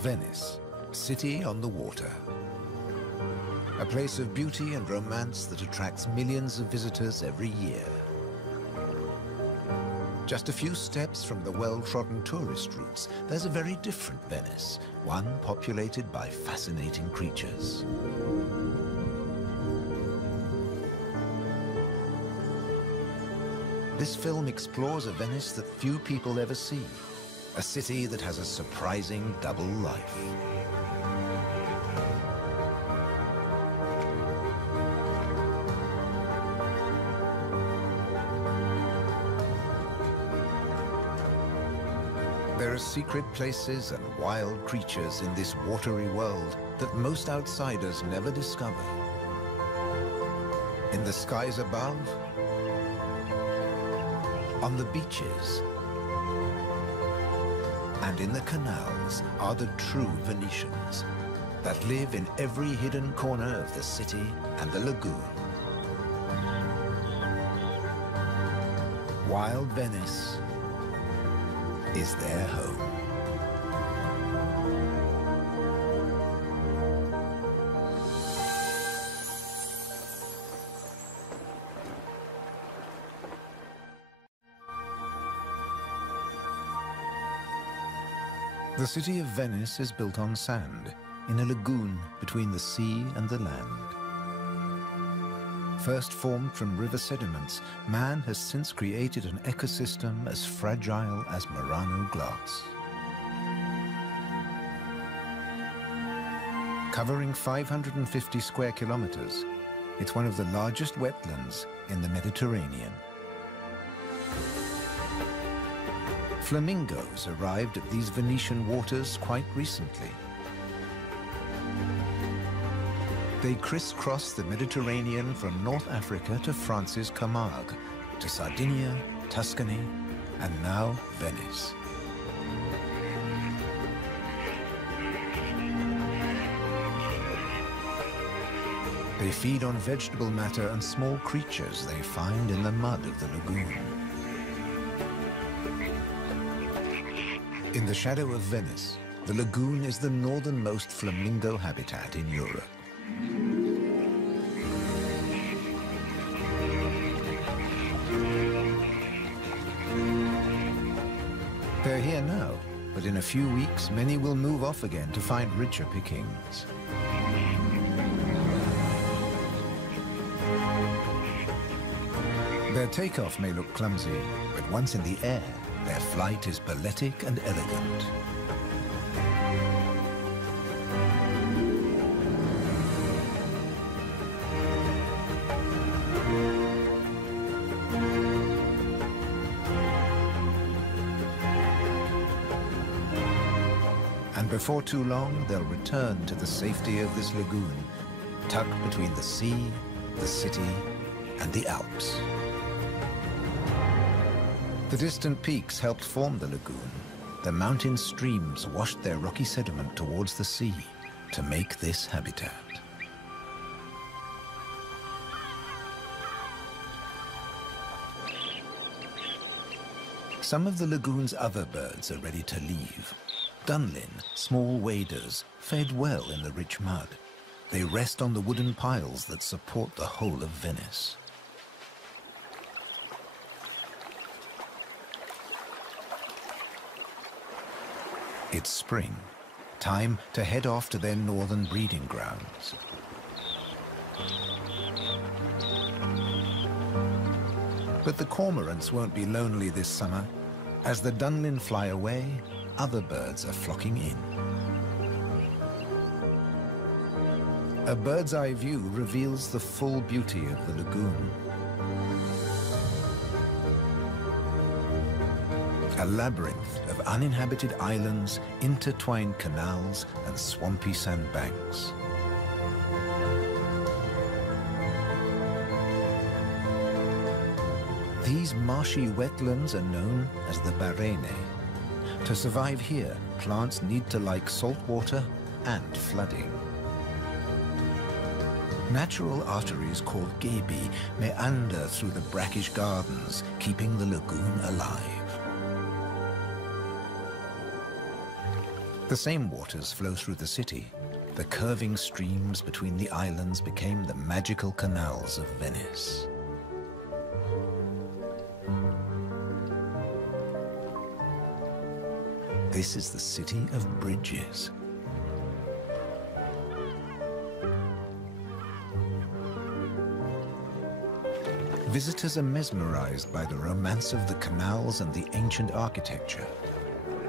Venice, city on the water. A place of beauty and romance that attracts millions of visitors every year. Just a few steps from the well-trodden tourist routes, there's a very different Venice, one populated by fascinating creatures. This film explores a Venice that few people ever see, a city that has a surprising double life. There are secret places and wild creatures in this watery world that most outsiders never discover. In the skies above, on the beaches, and in the canals are the true Venetians that live in every hidden corner of the city and the lagoon. Wild Venice is their home. The city of Venice is built on sand, in a lagoon between the sea and the land. First formed from river sediments, man has since created an ecosystem as fragile as Murano glass. Covering 550 square kilometers, it's one of the largest wetlands in the Mediterranean. Flamingos arrived at these Venetian waters quite recently. They crisscross the Mediterranean from North Africa to France's Camargue, to Sardinia, Tuscany, and now Venice. They feed on vegetable matter and small creatures they find in the mud of the lagoon. In the shadow of Venice, the lagoon is the northernmost flamingo habitat in Europe. They're here now, but in a few weeks, many will move off again to find richer pickings. Their takeoff may look clumsy, but once in the air, their flight is balletic and elegant. And before too long, they'll return to the safety of this lagoon, tucked between the sea, the city, and the Alps. The distant peaks helped form the lagoon. The mountain streams washed their rocky sediment towards the sea to make this habitat. Some of the lagoon's other birds are ready to leave. Dunlin, small waders, fed well in the rich mud. They rest on the wooden piles that support the whole of Venice. It's spring, time to head off to their northern breeding grounds. But the cormorants won't be lonely this summer. As the Dunlin fly away, other birds are flocking in. A bird's eye view reveals the full beauty of the lagoon. A labyrinth of uninhabited islands, intertwined canals, and swampy sandbanks. These marshy wetlands are known as the Barene. To survive here, plants need to like salt water and flooding. Natural arteries called gabi meander through the brackish gardens, keeping the lagoon alive. The same waters flow through the city. The curving streams between the islands became the magical canals of Venice. This is the city of bridges. Visitors are mesmerized by the romance of the canals and the ancient architecture,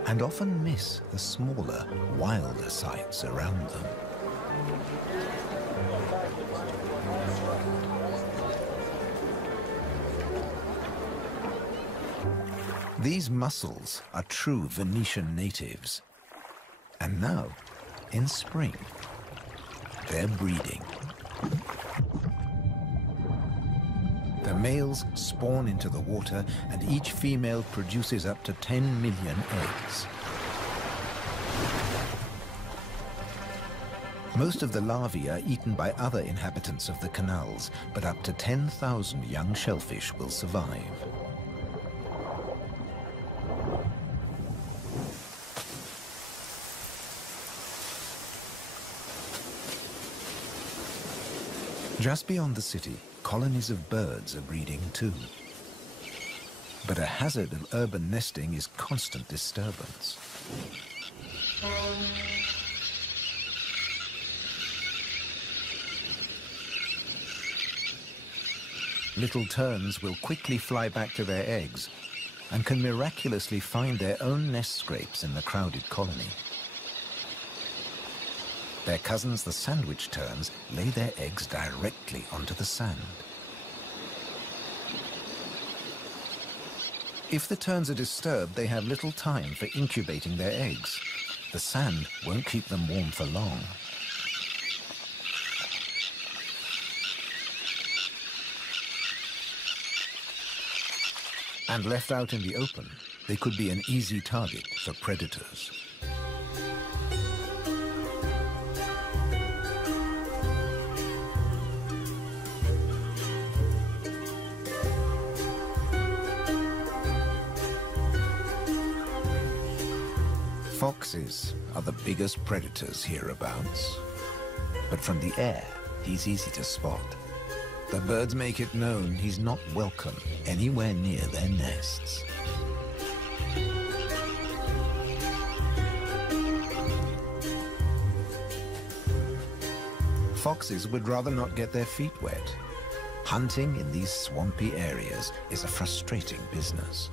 and often miss the smaller, wilder sights around them. These mussels are true Venetian natives. And now, in spring, they're breeding. The males spawn into the water, and each female produces up to 10 million eggs. Most of the larvae are eaten by other inhabitants of the canals, but up to 10,000 young shellfish will survive. Just beyond the city, colonies of birds are breeding too. But a hazard of urban nesting is constant disturbance. Little terns will quickly fly back to their eggs and can miraculously find their own nest scrapes in the crowded colony. Their cousins, the sandwich terns, lay their eggs directly onto the sand. If the terns are disturbed, they have little time for incubating their eggs. The sand won't keep them warm for long. And left out in the open, they could be an easy target for predators. Foxes are the biggest predators hereabouts. But from the air, he's easy to spot. The birds make it known he's not welcome anywhere near their nests. Foxes would rather not get their feet wet. Hunting in these swampy areas is a frustrating business.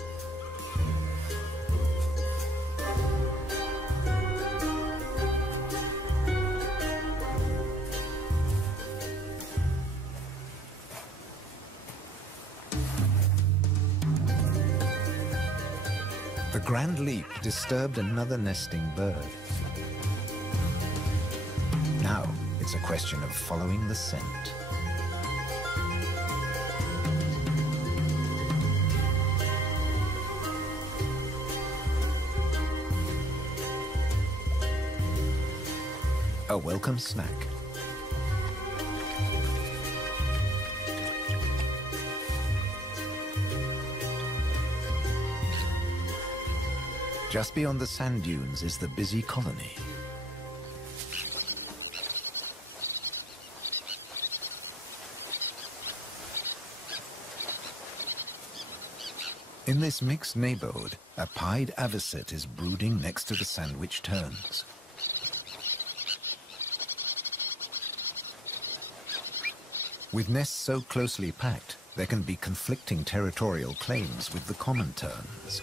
The grand leap disturbed another nesting bird. Now it's a question of following the scent. A welcome snack. Just beyond the sand dunes is the busy colony. In this mixed neighborhood, a pied avocet is brooding next to the sandwich terns. With nests so closely packed, there can be conflicting territorial claims with the common terns.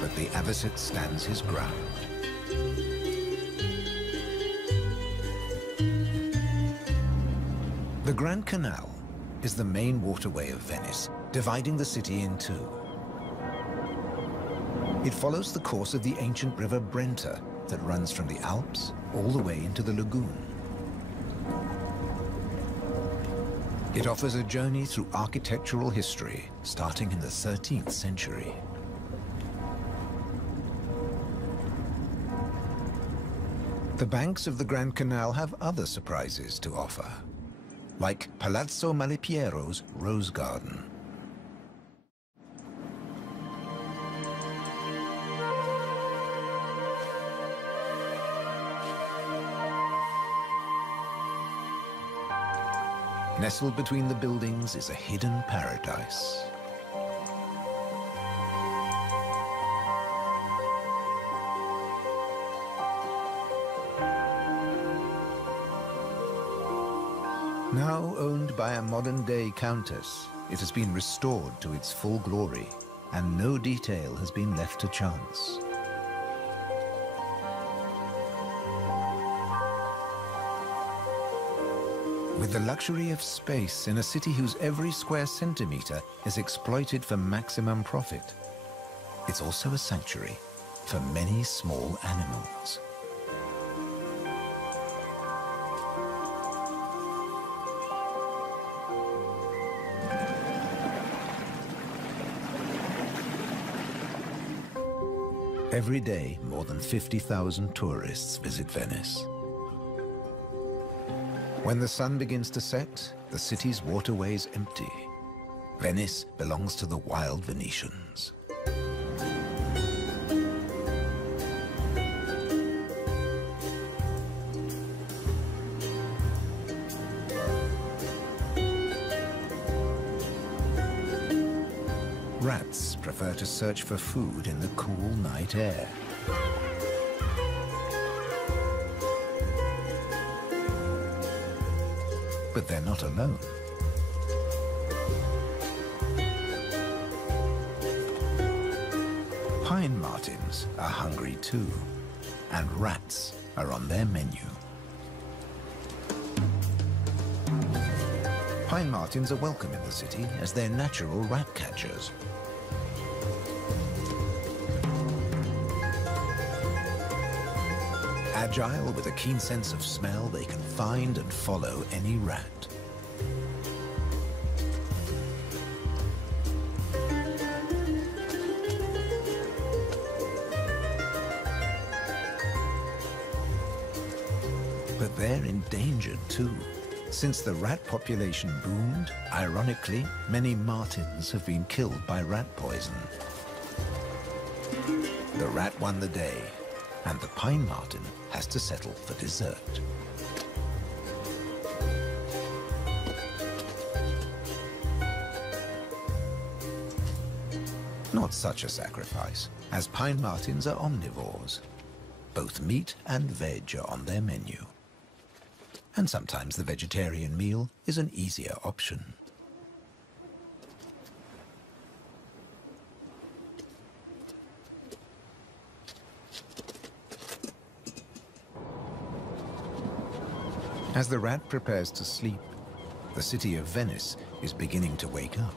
But the avocet stands his ground. The Grand Canal is the main waterway of Venice, dividing the city in two. It follows the course of the ancient river Brenta that runs from the Alps all the way into the lagoon. It offers a journey through architectural history starting in the 13th century. The banks of the Grand Canal have other surprises to offer, like Palazzo Malipiero's Rose Garden. Nestled between the buildings is a hidden paradise. Now owned by a modern-day countess, it has been restored to its full glory, and no detail has been left to chance. With the luxury of space in a city whose every square centimeter is exploited for maximum profit, it's also a sanctuary for many small animals. Every day, more than 50,000 tourists visit Venice. When the sun begins to set, the city's waterways empty. Venice belongs to the wild Venetians. Rats prefer to search for food in the cool night air. But they're not alone. Pine martins are hungry too, and rats are on their menu. Pine martins are welcome in the city as they're natural rat catchers. Agile, with a keen sense of smell, they can find and follow any rat. But they're endangered too. Since the rat population boomed, ironically, many martins have been killed by rat poison. The rat won the day, and the pine martin has to settle for dessert. Not such a sacrifice, as pine martins are omnivores. Both meat and veg are on their menu. And sometimes the vegetarian meal is an easier option. As the rat prepares to sleep, the city of Venice is beginning to wake up.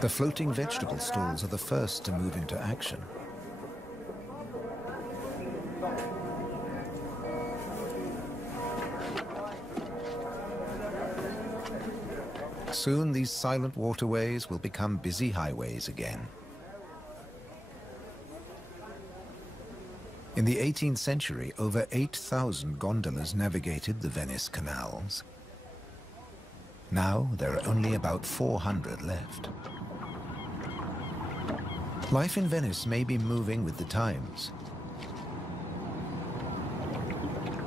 The floating vegetable stalls are the first to move into action. Soon these silent waterways will become busy highways again. In the 18th century, over 8,000 gondolas navigated the Venice canals. Now, there are only about 400 left. Life in Venice may be moving with the times.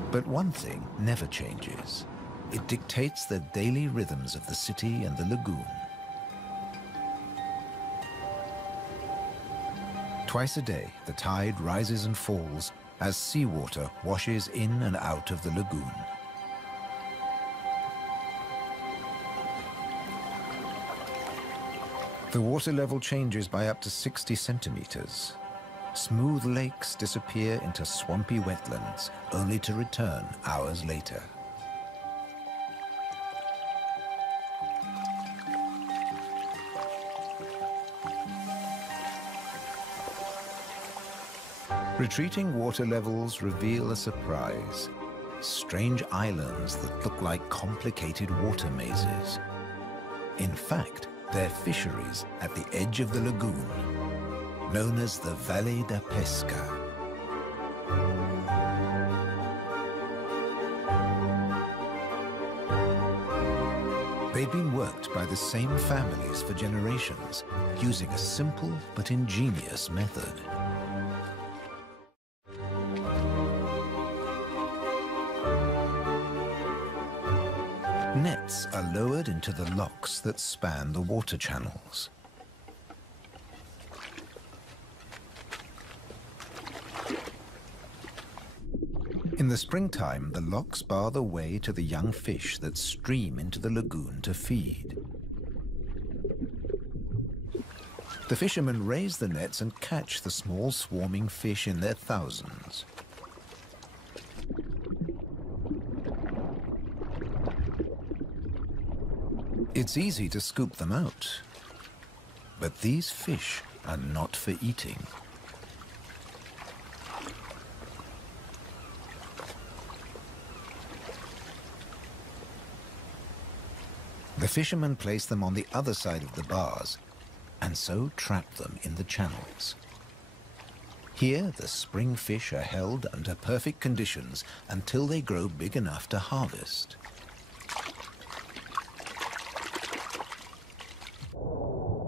But one thing never changes. It dictates the daily rhythms of the city and the lagoon. Twice a day, the tide rises and falls as seawater washes in and out of the lagoon. The water level changes by up to 60 centimeters. Smooth lakes disappear into swampy wetlands, only to return hours later. Retreating water levels reveal a surprise. Strange islands that look like complicated water mazes. In fact, they're fisheries at the edge of the lagoon. known as the Valle da Pesca. They've been worked by the same families for generations, using a simple but ingenious method. Nets are lowered into the locks that span the water channels. In the springtime, the locks bar the way to the young fish that stream into the lagoon to feed. The fishermen raise the nets and catch the small swarming fish in their thousands. It's easy to scoop them out, but these fish are not for eating. The fishermen place them on the other side of the bars and so trap them in the channels. Here, the spring fish are held under perfect conditions until they grow big enough to harvest.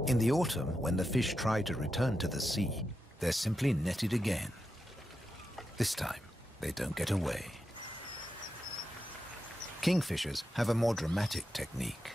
In the autumn, when the fish try to return to the sea, they're simply netted again. This time, they don't get away. Kingfishers have a more dramatic technique.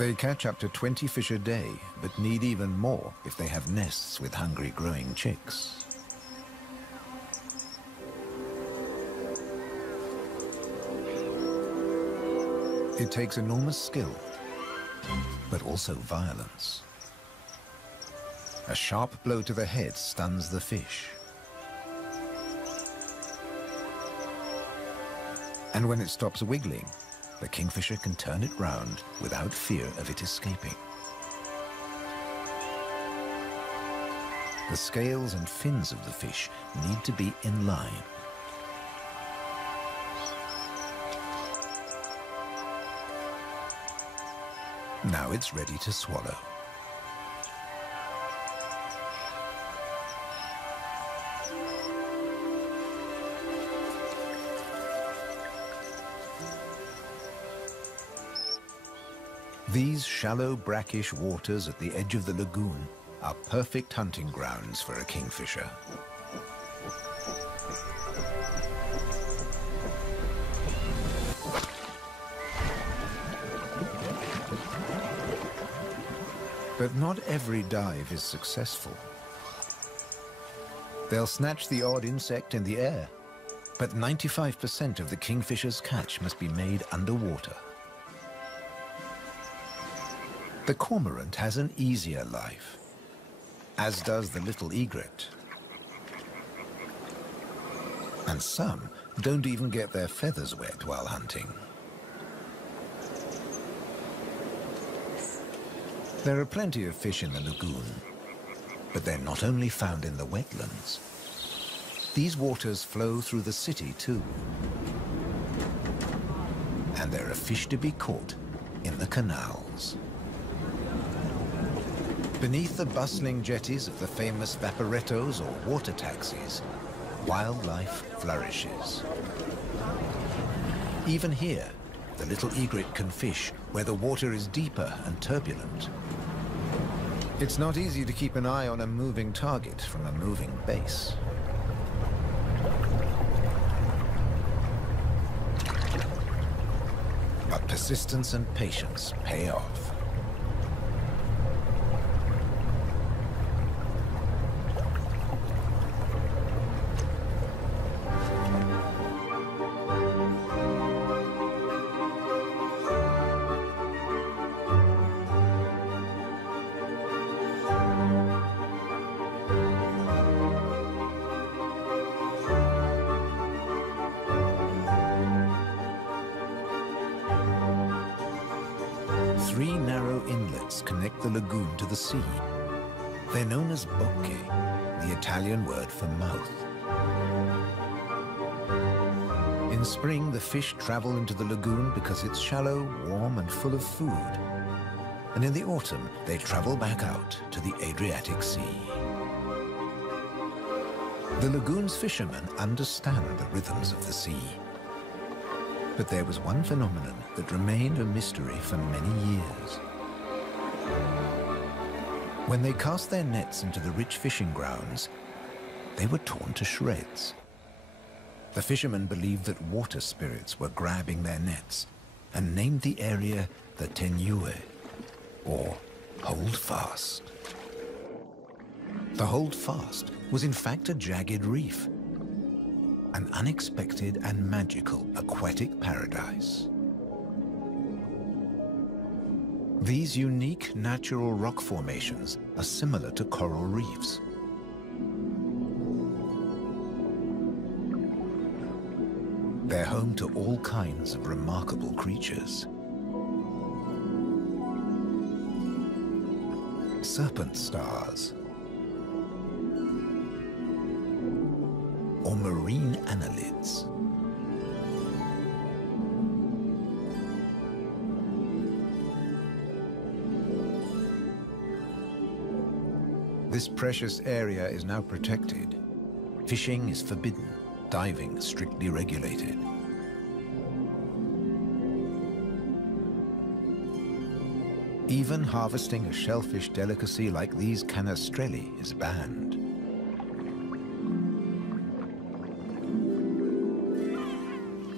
They catch up to 20 fish a day, but need even more if they have nests with hungry growing chicks. It takes enormous skill, but also violence. A sharp blow to the head stuns the fish. And when it stops wiggling, the kingfisher can turn it round without fear of it escaping. The scales and fins of the fish need to be in line. Now it's ready to swallow. These shallow, brackish waters at the edge of the lagoon are perfect hunting grounds for a kingfisher. But not every dive is successful. They'll snatch the odd insect in the air, but 95% of the kingfisher's catch must be made underwater. The cormorant has an easier life, as does the little egret. And some don't even get their feathers wet while hunting. There are plenty of fish in the lagoon, but they're not only found in the wetlands. These waters flow through the city too. And there are fish to be caught in the canals. Beneath the bustling jetties of the famous vaporettos or water taxis, wildlife flourishes. Even here, the little egret can fish where the water is deeper and turbulent. It's not easy to keep an eye on a moving target from a moving base. But persistence and patience pay off. lips connect the lagoon to the sea. They're known as bocche, the Italian word for mouth. In spring, the fish travel into the lagoon because it's shallow, warm, and full of food. And in the autumn, they travel back out to the Adriatic Sea. The lagoon's fishermen understand the rhythms of the sea. But there was one phenomenon that remained a mystery for many years. When they cast their nets into the rich fishing grounds, they were torn to shreds. The fishermen believed that water spirits were grabbing their nets and named the area the Tenue, or Hold Fast. The Hold Fast was in fact a jagged reef, an unexpected and magical aquatic paradise. These unique natural rock formations are similar to coral reefs. They're home to all kinds of remarkable creatures. Serpent stars, or marine annelids. This precious area is now protected. Fishing is forbidden, diving strictly regulated. Even harvesting a shellfish delicacy like these canestrelli is banned.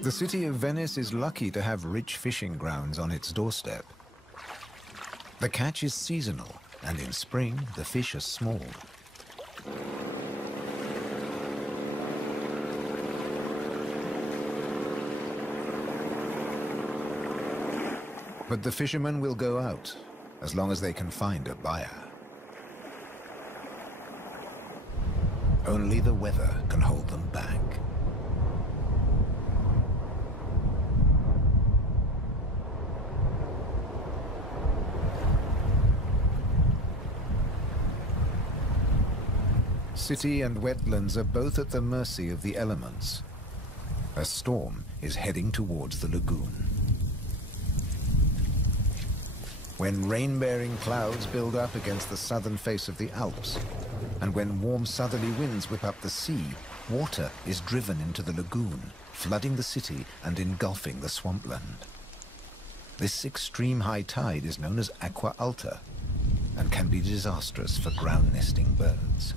The city of Venice is lucky to have rich fishing grounds on its doorstep. The catch is seasonal, and in spring, the fish are small. But the fishermen will go out, as long as they can find a buyer. Only the weather can hold them back. City and wetlands are both at the mercy of the elements. A storm is heading towards the lagoon. When rain-bearing clouds build up against the southern face of the Alps, and when warm southerly winds whip up the sea, water is driven into the lagoon, flooding the city and engulfing the swampland. This extreme high tide is known as aqua alta and can be disastrous for ground-nesting birds.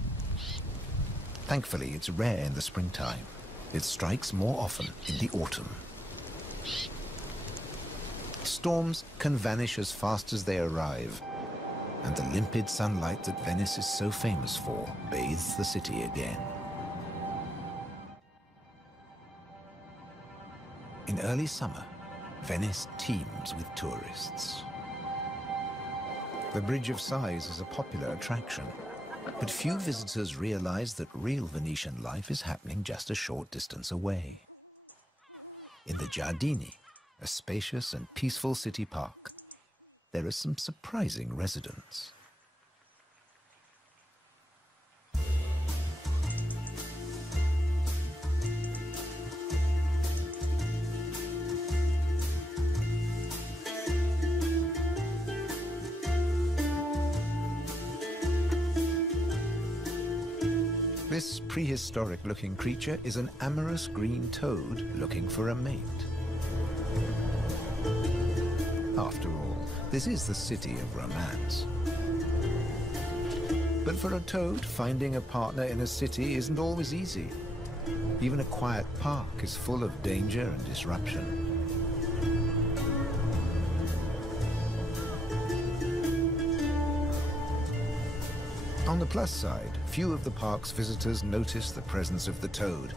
Thankfully, it's rare in the springtime. It strikes more often in the autumn. Storms can vanish as fast as they arrive, and the limpid sunlight that Venice is so famous for bathes the city again. In early summer, Venice teems with tourists. The Bridge of Sighs is a popular attraction, but few visitors realize that real Venetian life is happening just a short distance away. In the Giardini, a spacious and peaceful city park, there are some surprising residents. This prehistoric-looking creature is an amorous green toad looking for a mate. After all, this is the city of romance. But for a toad, finding a partner in a city isn't always easy. Even a quiet park is full of danger and disruption. On the plus side, few of the park's visitors notice the presence of the toad,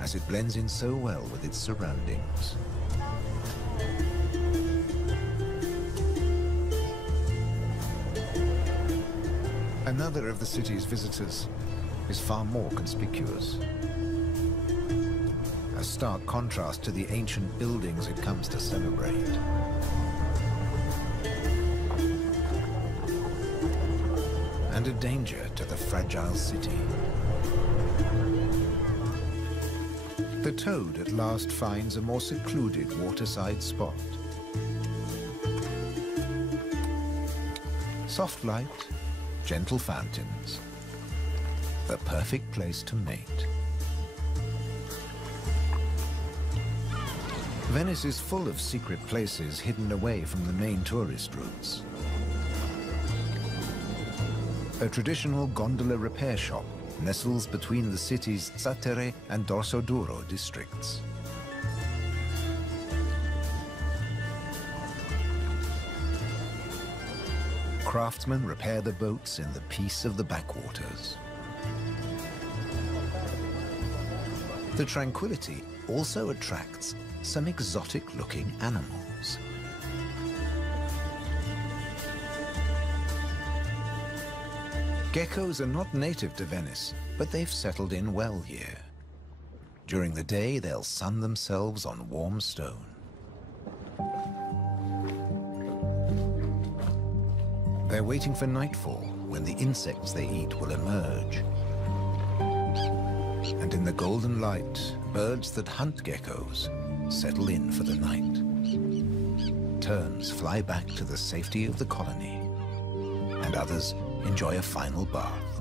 as it blends in so well with its surroundings. Another of the city's visitors is far more conspicuous. A stark contrast to the ancient buildings it comes to celebrate. and a danger to the fragile city. The toad at last finds a more secluded waterside spot. Soft light, gentle fountains, the perfect place to mate. Venice is full of secret places hidden away from the main tourist routes. A traditional gondola repair shop nestles between the city's Zattere and Dorsoduro districts. Craftsmen repair the boats in the peace of the backwaters. The tranquility also attracts some exotic-looking animals. Geckos are not native to Venice, but they've settled in well here. During the day, they'll sun themselves on warm stone. They're waiting for nightfall, when the insects they eat will emerge. And in the golden light, birds that hunt geckos settle in for the night. Terns fly back to the safety of the colony, and others enjoy a final bath.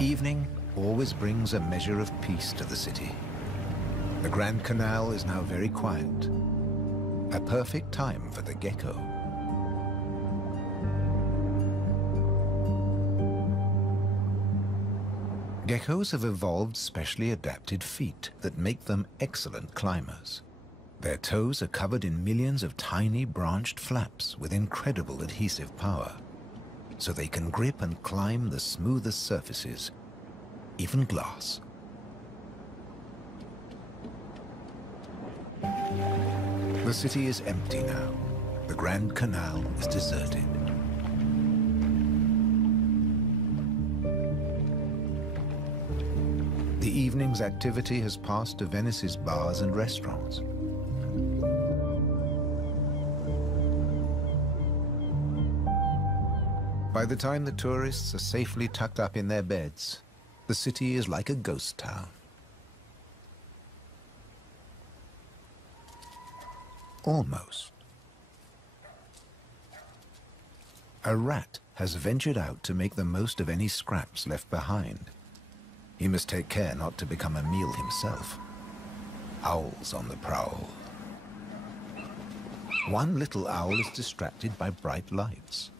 Evening always brings a measure of peace to the city. The Grand Canal is now very quiet, a perfect time for the gecko. Geckos have evolved specially adapted feet that make them excellent climbers. Their toes are covered in millions of tiny branched flaps with incredible adhesive power, so they can grip and climb the smoothest surfaces, even glass. The city is empty now. The Grand Canal is deserted. The evening's activity has passed to Venice's bars and restaurants. By the time the tourists are safely tucked up in their beds, the city is like a ghost town. Almost. A rat has ventured out to make the most of any scraps left behind. He must take care not to become a meal himself. Owls on the prowl. One little owl is distracted by bright lights.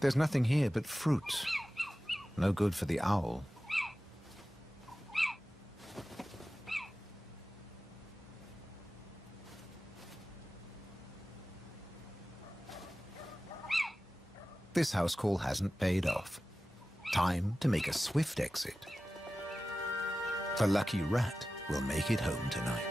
There's nothing here but fruit. No good for the owl. This house call hasn't paid off. Time to make a swift exit. The lucky rat will make it home tonight.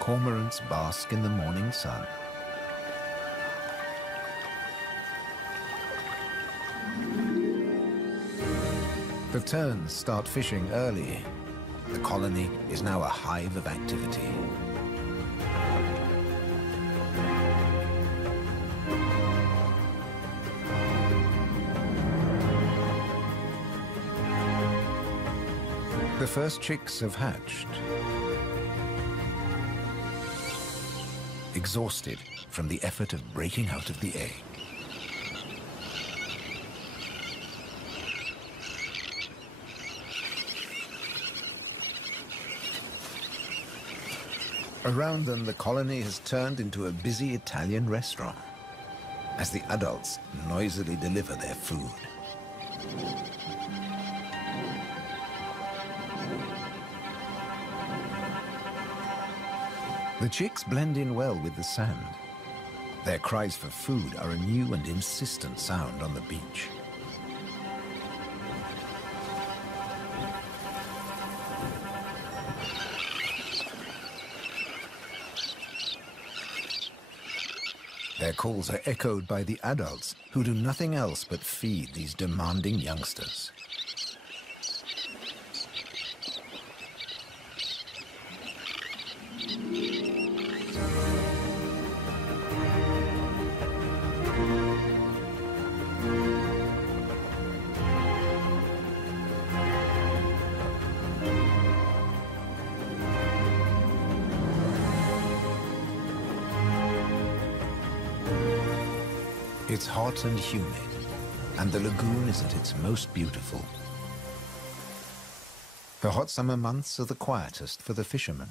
Cormorants bask in the morning sun. The terns start fishing early. The colony is now a hive of activity. The first chicks have hatched. Exhausted from the effort of breaking out of the egg. Around them, the colony has turned into a busy Italian restaurant as the adults noisily deliver their food. The chicks blend in well with the sand. Their cries for food are a new and insistent sound on the beach. Their calls are echoed by the adults, who do nothing else but feed these demanding youngsters. It's hot and humid, and the lagoon is at its most beautiful. The hot summer months are the quietest for the fishermen.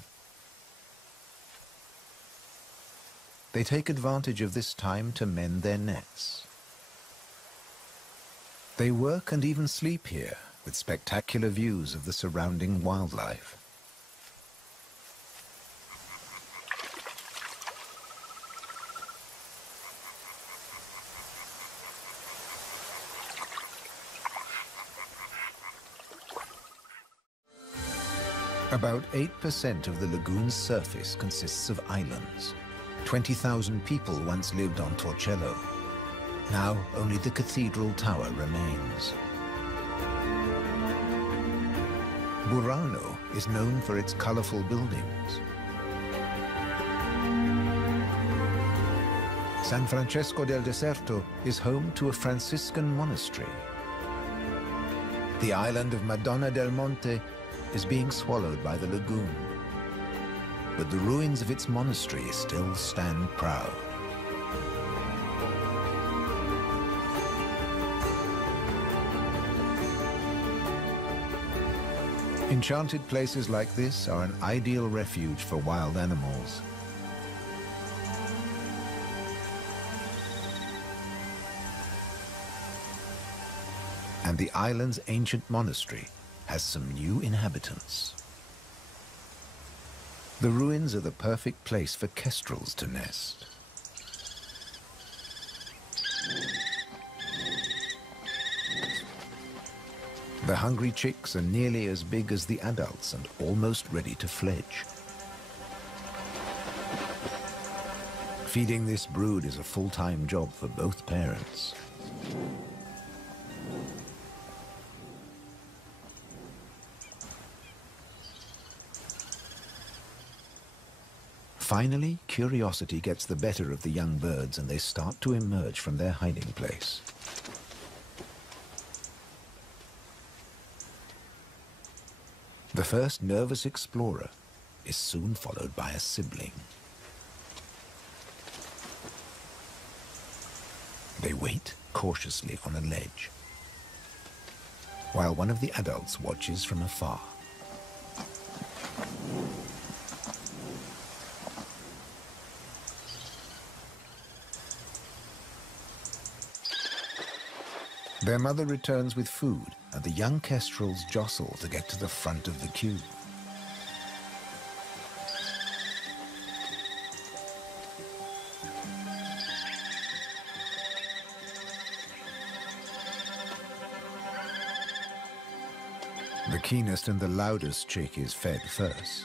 They take advantage of this time to mend their nets. They work and even sleep here, with spectacular views of the surrounding wildlife. About 8% of the lagoon's surface consists of islands. 20,000 people once lived on Torcello. Now only the cathedral tower remains. Burano is known for its colorful buildings. San Francesco del Deserto is home to a Franciscan monastery. The island of Madonna del Monte is being swallowed by the lagoon, but the ruins of its monastery still stand proud. Enchanted places like this are an ideal refuge for wild animals. And the island's ancient monastery has some new inhabitants. The ruins are the perfect place for kestrels to nest. The hungry chicks are nearly as big as the adults and almost ready to fledge. Feeding this brood is a full-time job for both parents. Finally, curiosity gets the better of the young birds and they start to emerge from their hiding place. The first nervous explorer is soon followed by a sibling. They wait cautiously on a ledge, while one of the adults watches from afar. Their mother returns with food, and the young kestrels jostle to get to the front of the queue. The keenest and the loudest chick is fed first.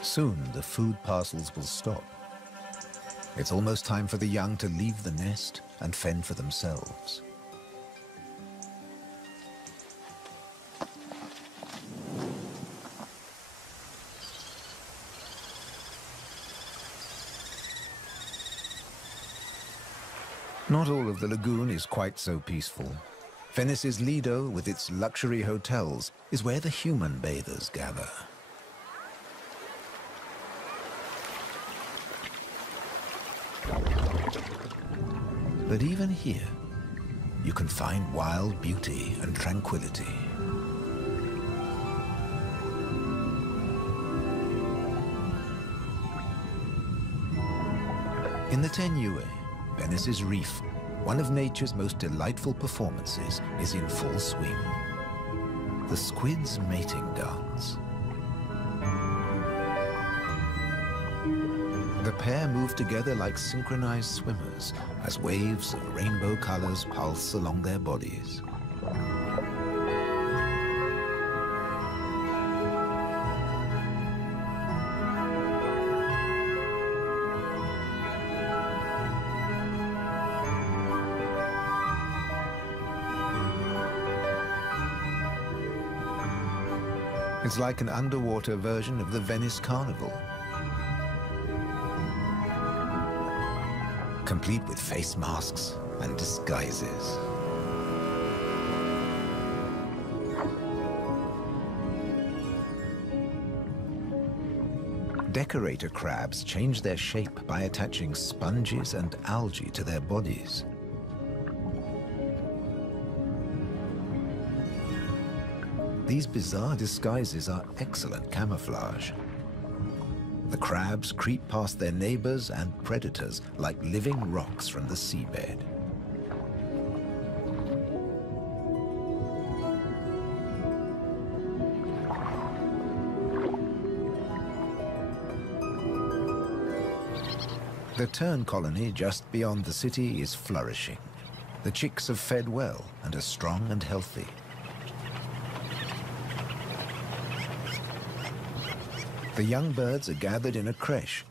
Soon the food parcels will stop. It's almost time for the young to leave the nest and fend for themselves. Not all of the lagoon is quite so peaceful. Venice's Lido, with its luxury hotels, is where the human bathers gather. But even here, you can find wild beauty and tranquility. In the Tenue, Venice's reef, one of nature's most delightful performances is in full swing. The squid's mating dance. The pair move together like synchronized swimmers as waves of rainbow colors pulse along their bodies. It's like an underwater version of the Venice Carnival, complete with face masks and disguises. Decorator crabs change their shape by attaching sponges and algae to their bodies. These bizarre disguises are excellent camouflage. The crabs creep past their neighbors and predators like living rocks from the seabed. The tern colony just beyond the city is flourishing. The chicks have fed well and are strong and healthy. The young birds are gathered in a creche,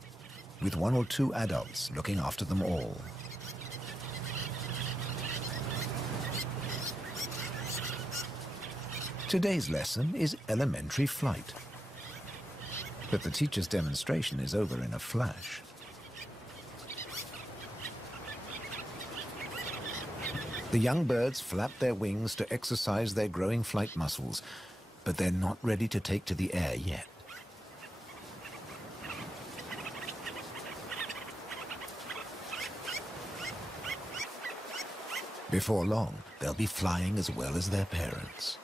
with 1 or 2 adults looking after them all. Today's lesson is elementary flight, but the teacher's demonstration is over in a flash. The young birds flap their wings to exercise their growing flight muscles, but they're not ready to take to the air yet. Before long, they'll be flying as well as their parents.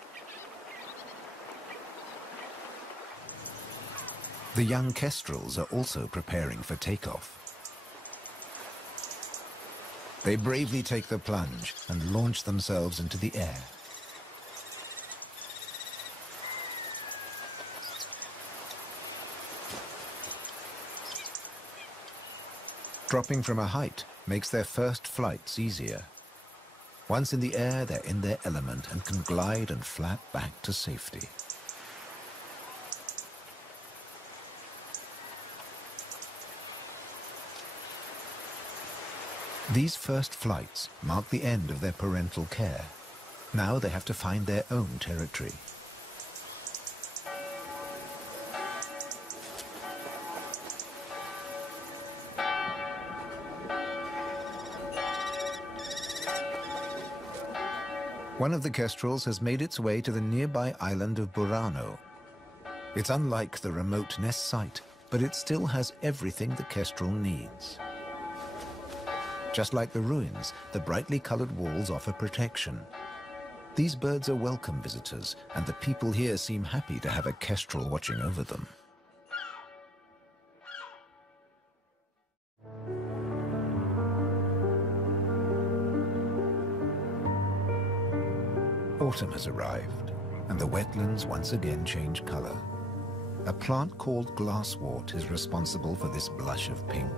The young kestrels are also preparing for takeoff. They bravely take the plunge and launch themselves into the air. Dropping from a height makes their first flights easier. Once in the air, they're in their element and can glide and flap back to safety. These first flights mark the end of their parental care. Now they have to find their own territory. One of the kestrels has made its way to the nearby island of Burano. It's unlike the remote nest site, but it still has everything the kestrel needs. Just like the ruins, the brightly colored walls offer protection. These birds are welcome visitors, and the people here seem happy to have a kestrel watching over them. Autumn has arrived, and the wetlands once again change color. A plant called glasswort is responsible for this blush of pink.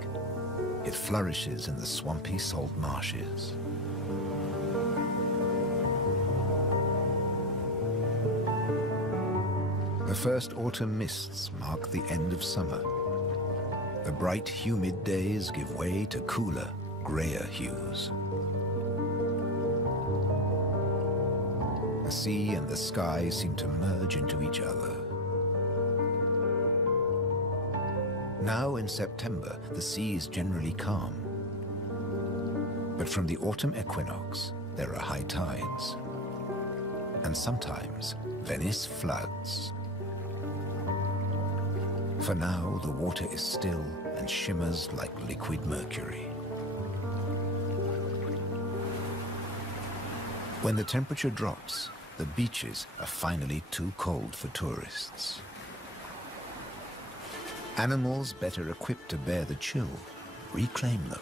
It flourishes in the swampy salt marshes. The first autumn mists mark the end of summer. The bright, humid days give way to cooler, grayer hues. The sea and the sky seem to merge into each other. Now in September, the sea is generally calm. But from the autumn equinox, there are high tides. And sometimes, Venice floods. For now, the water is still and shimmers like liquid mercury. When the temperature drops, the beaches are finally too cold for tourists. Animals better equipped to bear the chill reclaim them.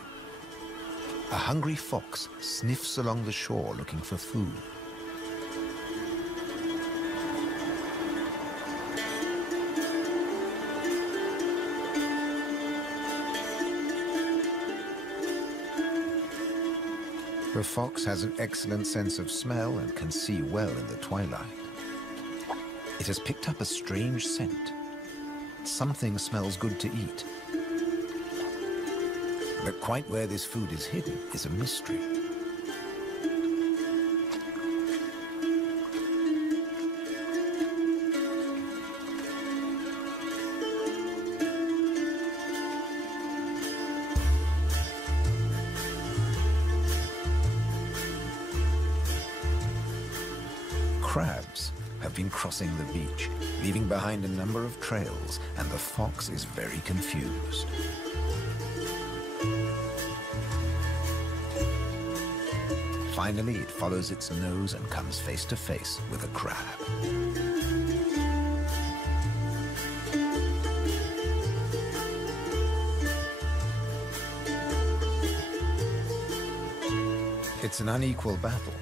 A hungry fox sniffs along the shore looking for food. The fox has an excellent sense of smell and can see well in the twilight. It has picked up a strange scent. Something smells good to eat. But quite where this food is hidden is a mystery. Crabs have been crossing the beach, leaving behind a number of trails, and the fox is very confused. Finally, it follows its nose and comes face to face with a crab. It's an unequal battle,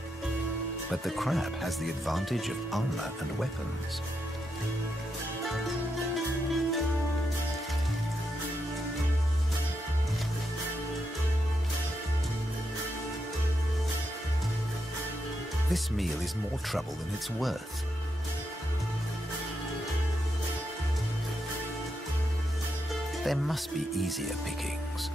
but the crab has the advantage of armor and weapons. This meal is more trouble than it's worth. There must be easier pickings.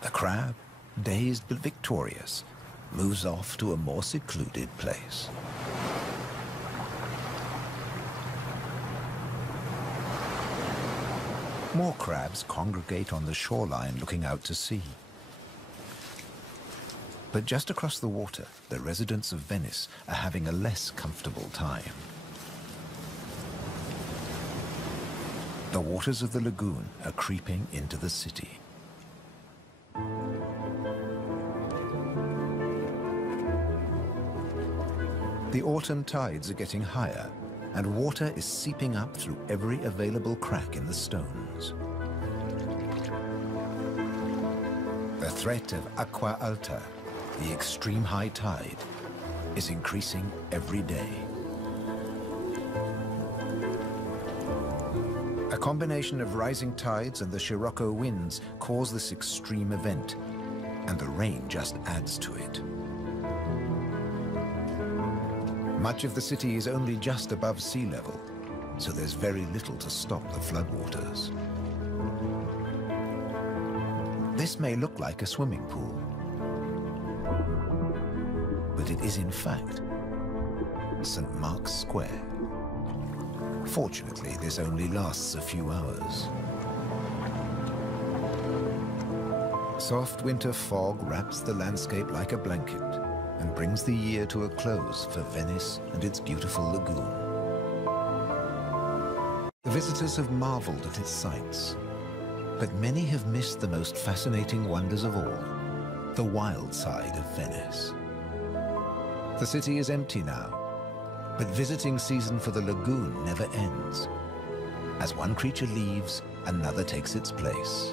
The crab, dazed but victorious, moves off to a more secluded place. More crabs congregate on the shoreline looking out to sea. But just across the water, the residents of Venice are having a less comfortable time. The waters of the lagoon are creeping into the city. The autumn tides are getting higher, and water is seeping up through every available crack in the stones. The threat of acqua alta, the extreme high tide, is increasing every day. A combination of rising tides and the Scirocco winds cause this extreme event, and the rain just adds to it. Much of the city is only just above sea level, so there's very little to stop the floodwaters. This may look like a swimming pool, but it is in fact St. Mark's Square. Fortunately, this only lasts a few hours. Soft winter fog wraps the landscape like a blanket and brings the year to a close for Venice and its beautiful lagoon. The visitors have marveled at its sights, but many have missed the most fascinating wonders of all, the wild side of Venice. The city is empty now, but visiting season for the lagoon never ends. As one creature leaves, another takes its place.